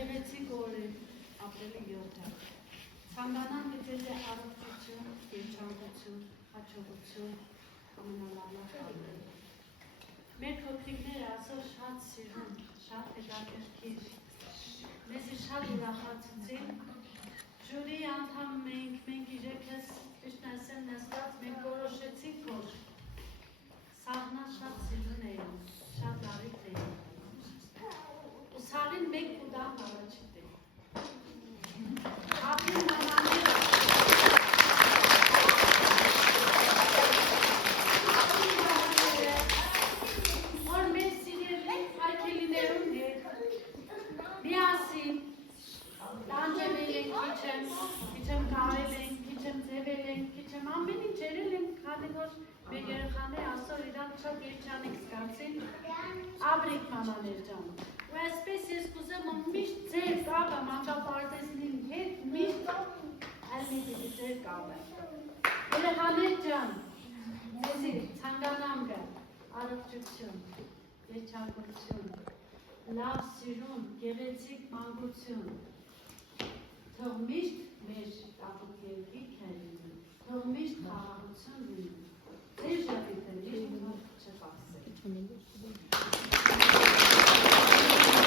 գեղեցիկ օրը ապրելի յոթը։ Ցանկանան գտել է առողջություն, երջանկություն, հաջողություն, ամենալավն մեր փոքրիկները այսօր շատ սիրուն, շատ հետաքրքիր, մեզի շատ ուրախացուցին, ժյուրի անդամ մենք իրեքս ճիշտ ասեմ նստած մենք որոշեցինք, որ սաղնան շատ սիրուն էին, շատ լավիտ էին, ու սաղին մեկ կուդան առաջիտ էին։ Ապին մամաները ամեն ինչ երել ենք, քանի որ մեր երեխաները այսօր իրանք շատ երջանիկ զգացին, Աբրիկ մամաներ ջան։ Ու այսպես ես կուզեմ, որ միշտ ձեր կապը մանկապարտեզնին հետ միշտ այլ մի պիտի ձեր կապը։ Երեխաներ ջան, մեզի ցանկանամ գա, առողջություն, երջանկություն, լավ սիրուն, գեղեցիկ մանկություն, թող միշտ մեր կապուկ երկիք է լինի, թող միշտ խաղաղություն լինի, ձեր ժապիտը